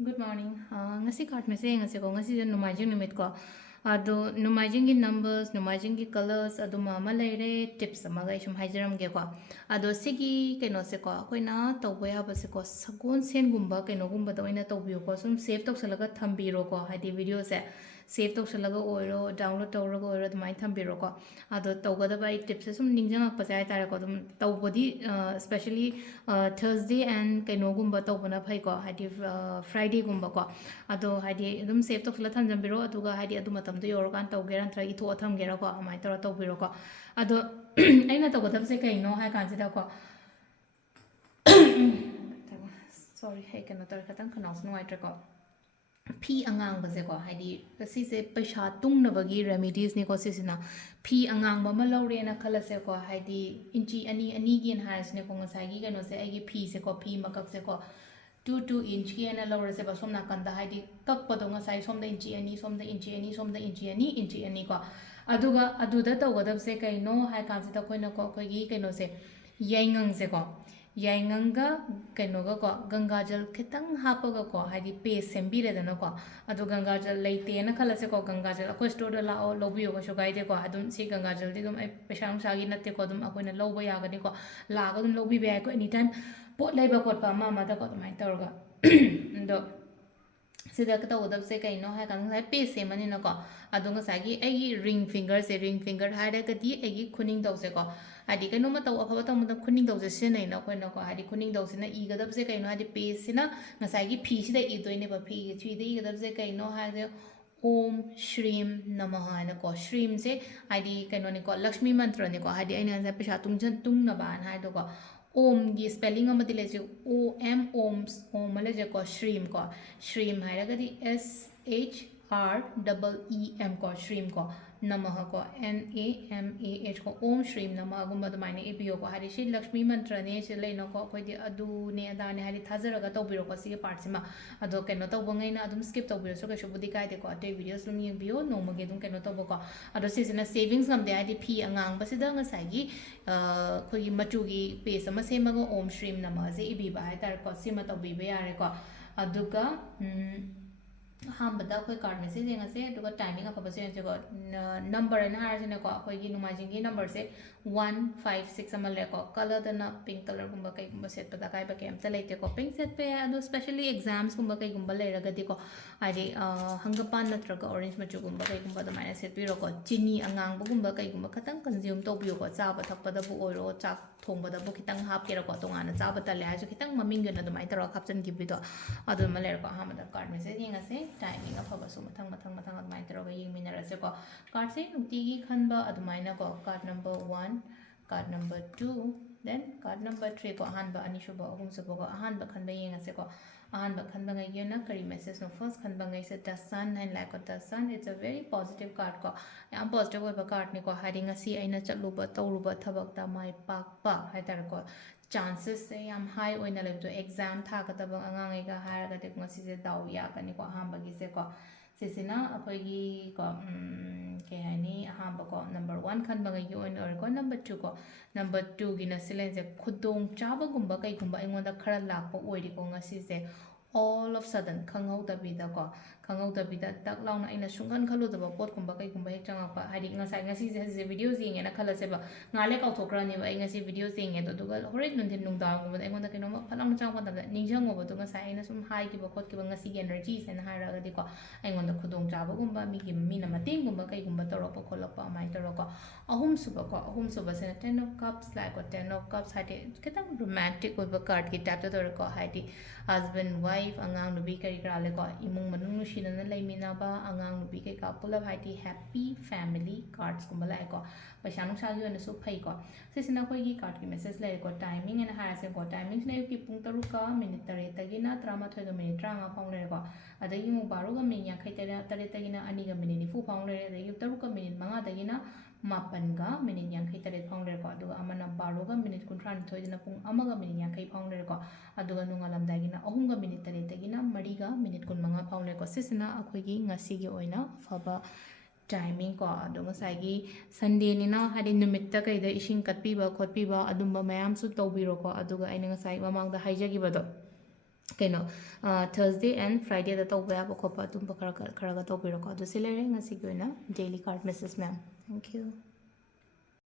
Good morning. Ngasi card message ngasi ko ngasi jan Nongmagi numit ko. Ado Nongmagi gi numbers, Nongmagi gi colors ado mama leire tips amaga ishum haijaram ge ko. Ado sigi keno se ko koina tawbo ya ba se ko sagon sen gumba keno gumba to ina tawbiyo ko sum save tok salaga thambiro ko hadi video se save tok salaga oiro download tawraga oiro adumai thambiro ko. Ado tawgada ba tips sum ningjang pa sai tare ko dum tawbodi especially Thursday and kainogumba tawbana phai ko hadi Friday gumba ko ado hadi dum save to fla thamjambiro aduga hadi adu matam do yorokan tawgera ntra itho thamgera ko amai tora tawbiro ko ado aina tawgadam se kaino hai kansida ko sorry hey kana tor katang khanaus no aitra ko ꯐꯤ ꯑꯉꯥꯡꯕꯁꯦꯀꯣ ꯍꯥꯏꯗꯤ ꯁꯤꯁꯦ ꯄꯩꯁꯥ ꯇꯨꯡꯅꯕꯒꯤ ꯔꯦꯃꯤꯗꯤꯁꯅꯤꯀꯣ ꯁꯤꯁꯤꯅ ꯐꯤ ꯑꯉꯥꯡꯕ ꯑꯃ ꯂꯧꯔꯦꯅ ꯈꯜꯂꯁꯦꯀꯣ ꯍꯥꯏꯗꯤ ꯏꯟꯆꯤ ꯑꯅꯤ ꯑꯅꯤꯒꯤꯅ ꯍꯥꯏꯔꯁꯤꯅꯦꯀꯣ ꯉꯁꯥꯏꯒꯤ ꯀꯩꯅꯣꯁꯦ ꯑꯩꯒꯤ ꯐꯤꯁꯦꯀꯣ ꯐꯤ ꯃꯀꯛꯁꯦꯀꯣ 2 ꯏꯟꯆꯀꯤ ꯍꯥꯏꯅ ꯂꯧꯔꯁꯦꯕ ꯁꯣꯝ ꯅꯥꯀꯟꯗ ꯍꯥꯏꯗꯤ ꯀꯛꯄꯗꯣ ꯉꯁꯥꯏ ꯁꯣꯝꯗ ꯏꯟꯆꯤ ꯑꯅꯤ ꯁꯣꯝꯗ ꯏꯟꯆꯤ ꯑꯅꯤ ꯁꯣꯝꯗ ꯏꯟꯆꯤ ꯑꯅꯤ ꯏꯟꯆꯤ ꯑꯅꯤ ꯀꯣ ꯑꯗꯨꯒ ꯑꯗꯨꯗ ꯇꯧꯒꯗꯕꯁꯦ ꯀꯩꯅꯣ ꯍꯥꯏ ꯀꯥꯟꯁꯤꯗ ꯑꯩꯈꯣꯏꯅꯀꯣ ꯑꯩꯈꯣꯏꯒꯤ ꯀꯩꯅꯣꯁꯦ ꯌꯥꯏꯉꯪꯁꯦꯀꯣ ꯌꯥꯏꯉꯪꯒ ꯀꯩꯅꯣꯒꯀꯣ ꯒꯪꯒꯥꯖꯜ ꯈꯤꯇꯪ ꯍꯥꯞꯄꯒꯀꯣ ꯍꯥꯏꯗꯤ ꯄꯦꯁ ꯁꯦꯝꯕꯤꯔꯦꯗꯅꯀꯣ ꯑꯗꯣ ꯒꯪꯒꯥꯖꯜ ꯂꯩꯇꯦꯅ ꯈꯜꯂꯁꯦꯀꯣ ꯒꯪꯒꯥꯖꯜ ꯑꯩꯈꯣꯏ ꯁ꯭ꯇꯣꯔꯗ ꯂꯥꯛꯑꯣ ꯂꯧꯕꯤꯌꯣ ꯀꯩꯁꯨ ꯀꯥꯏꯗꯦꯀꯣ ꯑꯗꯨꯝ ꯁꯤ ꯒꯪꯒꯥꯖꯜꯗꯤ ꯑꯗꯨꯝ ꯑꯩ ꯄꯩꯁꯥ ꯅꯨꯡꯁꯥꯒꯤ ꯅꯠꯇꯦꯀꯣ ꯑꯗꯨꯝ ꯑꯩꯈꯣꯏꯅ ꯂꯧꯕ ꯌꯥꯒꯅꯤꯀꯣ ꯂꯥꯛꯑꯒ ꯑꯗꯨꯝ ꯂꯧꯕꯤꯕ ꯌꯥꯏꯀꯣ ꯑꯦꯅꯤ ꯇꯥꯏꯝ ꯄꯣꯠ ꯂꯩꯕ ꯈꯣꯠꯄ ꯑꯃ ꯑꯃꯗꯀꯣ ꯑꯗꯨꯃꯥꯏꯅ ꯇꯧꯔꯒ ꯑꯗꯣ ꯁꯤꯗ ꯇꯧꯒꯗꯕꯁꯦ ꯀꯩꯅꯣ ꯍꯥꯏ ꯀꯥꯟꯗ ꯉꯁꯥꯏ ꯄꯦꯁ ꯁꯦꯝꯃꯅꯤꯅꯀꯣ ꯑꯗꯣ ꯉꯁꯥꯏꯒꯤ ꯑꯩꯒꯤ ꯔꯤꯡ ꯐꯤꯡꯒꯔ ꯍꯥꯏꯔꯒꯗꯤ ꯑꯩꯒꯤ ꯈꯨꯅꯤꯡꯊꯧꯁꯦꯀꯣ ꯍꯥꯏꯗꯤ ꯀꯩꯅꯣꯝꯃ ꯇꯧ ꯑꯐꯕ ꯇꯧꯕ ꯃꯇꯝꯗ ꯈꯨꯅꯤꯡꯊꯧꯁꯦ ꯁꯤꯖꯤꯟꯅꯩꯅ ꯑꯩꯈꯣꯏꯅꯀꯣ ꯍꯥꯏꯗꯤ ꯈꯨꯅꯤꯡꯊꯧꯁꯤꯅ ꯏꯒꯗꯕꯁꯦ ꯀꯩꯅꯣ ꯍꯥꯏꯗꯤ ꯄꯦꯁꯁꯤꯅ ꯉꯁꯥꯏꯒꯤ ꯐꯤꯁꯤꯗ ꯏꯗꯣꯏꯅꯦꯕ ꯐꯤꯗ ꯏꯒꯗꯕꯁꯦ ꯀꯩꯅꯣ ꯍꯥꯏꯔꯗꯤ ओम श्रीम नमः हाइनको श्रीम से हाइदी कइनोनिको लक्ष्मी मंत्रनिको हाइदी अइना से पैसा तुंगनबान हाइदोको ओम गी स्पेलिंग अमदि लेजे ओ एम ओम लेजेको श्रीम हाइरगदि S H R double E M को श्रीम को नमः को N A M A H को ओम श्रीम नमः गुम अदुमाइने इबियो को हाइदी सि लक्ष्मी मंत्रने से लेनोको अखोइदि अदुने अदाने हाइदी थाजरगा तौबिरोको सिगे पार्टसिमा अदो कइनो तौबंगैना अदुम स्किप तौबिरसो कैसु बुदि काइदेको अतै वीडियोस लुम येबियो नोमगे दुम कइनो तौबको अदो सिसिना सेविंग्स गमदे हाइदी फी अंगांगबसिदा ngसाइगी खोगी मचुगी पेस अमा सेमगा ओम श्रीम नमः जे इबिबा हाइतारको सिमा तौबिबा यारेको अदुगा अहमद अखोई कार्ड मेसेज येंगसे अदुगा टाइमिंग अफबसे येंसेको नंबर न हारसिनेको अखोगी नुमाजिंगी नंबर से 156 अमा लेको कलर दना पिंक कलर गुंबा कई गुंबा सेट पता काय बके अमता लेतेको पिंक सेट पे अदु स्पेशली एग्जाम्स गुंबा कई गुंबा लेरगदिको आदि हंगपान नत्रगा ऑरेंज मचु गुंबा कई गुंबा दमाइना सेट पिरोको चिनी अंगांग गुंबा कई गुंबा खतंग कंज्यूम तौबियोको चाबा थकपदबु ओइरो चाक थोंबदबु खितंग हापकेरको तोंगाना चाबा तले हाजु खितंग ममिंगन अदुमाइ तरो खापचन गिबिदो अदुमा लेरको अहमद कार्ड मेसेज येंगसे टाइमिंग अफबसु मथंग मथंग मथंग अदुमाइ तरोगा येंगमिनरसेको कार्ड से नुक्तिगी खनबा अदुमाइना को card number 1 card number 2 then card number 3 ko ahanba anishuba ahumsuba ko ahanba khanba yengase ko ahanba khanba ngai yena kari message no first khanba ngai se the sun and like the sun it's a very positive card ko yam positive oiba card ni ko hari ngasi aina chatluba tawruba thabak ta mai pak pa haitar ko chances se yam high oina lebdo exam thagata angang ai ga haraga de ngasi se daw ya kani ko ahamba gi se ko सिसिना अखोगी को के हाइनी अहांबा को number 1 खनबा गी ओइन और को number 2 को number 2 गी ना सिलेंसे खुदोंग चाबा गुंबा कई गुंबा इंगोंदा खरा लापा ओइरी को ngasi से all of sudden खंगौदबीदा को खंगौदबीदा तक लाउना इना सुंगन खलुदबा पोट गुंबा कई गुंबा हेक चंगापा हाइदी ngasi ngasi से वीडियोस येंगे ना खलसेबा ngale काउथोक्रानेबा ai ngasi वीडियोस येंगे तो दुगा होरेन नुंदिन नुंदा गुंबा इंगोंदा किनोमा फलांग चांग पदबा निंजंगोबा तो ngasi आइना सुम हाई गिबा खोट गिबा ngasi गी एनर्जी से ना हाइरागा दिको ꯑꯩꯉꯣꯟꯗ ꯈꯨꯗꯣꯡꯆꯥꯕꯒꯨꯝꯕ ꯃꯤꯒꯤ ꯃꯤꯅ ꯃꯇꯦꯡꯒꯨꯝꯕ ꯀꯩꯒꯨꯝꯕ ꯇꯧꯔꯛꯄ ꯈꯣꯠꯂꯛꯄ ꯑꯗꯨꯃꯥꯏꯅ ꯇꯧꯔꯒꯀꯣ ꯑꯍꯨꯝꯁꯨꯕꯁꯤꯅ 10 of cups ꯂꯥꯛꯑꯦꯀꯣ 10 of cups ꯍꯥꯏꯗꯤ ꯈꯤꯇꯪ ꯔꯣꯃꯥꯟꯇꯤꯛ ꯑꯣꯏꯕ ꯀꯥꯔꯠꯀꯤ ꯇꯥꯏꯞꯇ ꯇꯧꯔꯦꯀꯣ ꯍꯥꯏꯗꯤ ꯍꯁꯕꯦꯟ ꯋꯥꯏꯐ ꯑꯉꯥꯡ ꯅꯨꯕꯤ ꯀꯔꯤ ꯀꯔꯥ ꯂꯩꯀꯣ ꯏꯃꯨꯡ ꯃꯅꯨꯡ ꯅꯨꯡꯁꯤꯅꯅ ꯂꯩꯃꯤꯟꯅꯕ ꯑꯉꯥꯡ ꯅꯨꯕꯤ ꯀꯩꯀꯥ ꯄꯨꯂꯞ ꯍꯥꯏꯗꯤ ꯍꯦꯞꯄꯤ ꯐꯦꯃꯤꯂꯤ ꯀꯥꯔड्सꯀꯨꯝꯕ ꯂꯥꯛꯑꯦꯀꯣ ꯄꯩꯁꯥ ꯅꯨꯡꯁꯥꯒꯤ ꯑꯣꯏꯅꯁꯨ ꯐꯩꯀꯣ ꯁꯤꯁꯤꯅ ꯑꯩꯈꯣꯏꯒꯤ ꯀꯥꯔꯠꯀꯤ ꯃꯦꯁꯦꯖ ꯂꯩꯔꯦꯀꯣ ꯇꯥꯏꯃꯤꯡ ꯍꯥꯏꯅ ꯍꯥꯏꯔꯁꯦꯀꯣ ꯇꯥꯏꯃꯤꯡꯁꯤꯅ ꯑꯌꯨꯛꯀꯤ ꯄꯨꯡ 3ꯒ ꯃꯤꯅꯤꯠ 8ꯇꯒꯤꯅ 13ꯒ ꯃꯤꯅꯤꯠ 35 ꯐꯥꯎ ꯂꯩꯔꯦꯀꯣ ꯑꯗꯒꯤ ꯑꯃꯨꯛ 12ꯒ ꯃꯤꯅꯤꯠ 38ꯇꯒꯤꯅ 2ꯒ ꯃꯤꯅꯤꯠ 90 ꯐꯥꯎ ꯂꯩꯔꯦ ꯑꯗꯒꯤ 3ꯒ ꯃꯤꯅꯤꯠ 5ꯗꯒꯤꯅ 7ꯒ ꯃꯤꯅꯤꯠ 58 ꯐꯥꯎ ꯂꯩꯔꯦꯀꯣ ꯑꯗꯨꯒ ꯑꯃꯅ 12ꯒ ꯃꯤꯅꯤꯠ 52ꯗꯒꯤꯅ ꯄꯨꯡ 1ꯒ ꯃꯤꯅꯤꯠ 50 ꯐꯥꯎ ꯂꯩꯔꯦꯀꯣ ꯑꯗꯨꯒ ꯅꯣꯡꯉꯥꯜꯂꯝꯗꯥꯏꯒꯤꯅ 3ꯒ ꯃꯤꯅꯤꯠ 8ꯗꯒꯤꯅ 4ꯒ ꯃꯤꯅꯤꯠ 25 ꯐꯥꯎ ꯂꯩꯔꯦꯀꯣ ꯁꯤꯁꯤꯅ ꯑꯩꯈꯣꯏꯒꯤ ꯉꯁꯤꯒꯤ ꯑꯣꯏꯅ ꯐꯕ टाइमिंग को अदो ngसाई संडे निना हादि नुमित्ता कइदा इसिंग कटपीबा खोटपीबा अदुम्बा मयामसु तौबिरो को अदुगा आइना ngसाई ममांगदा हाइजगिबदो ꯀꯩꯅꯣ ꯊꯔꯁꯗꯦ ꯑꯦꯟ ꯐ꯭ꯔꯥꯏꯗꯦꯗ ꯇꯧꯕ ꯌꯥꯕ ꯈꯣꯠꯄ ꯑꯗꯨꯝꯕ ꯈꯔꯒ ꯇꯧꯕꯤꯔꯣꯀꯣ ꯑꯗꯨ ꯁꯤ ꯂꯩꯔꯦ ꯉꯁꯤꯒꯤ ꯑꯣꯏꯅ ꯗꯦꯂꯤ ꯀꯥꯔꯠ ꯃꯦꯁꯦꯖ ꯃꯌꯥꯝ ꯊꯦꯡꯛ ꯌꯨ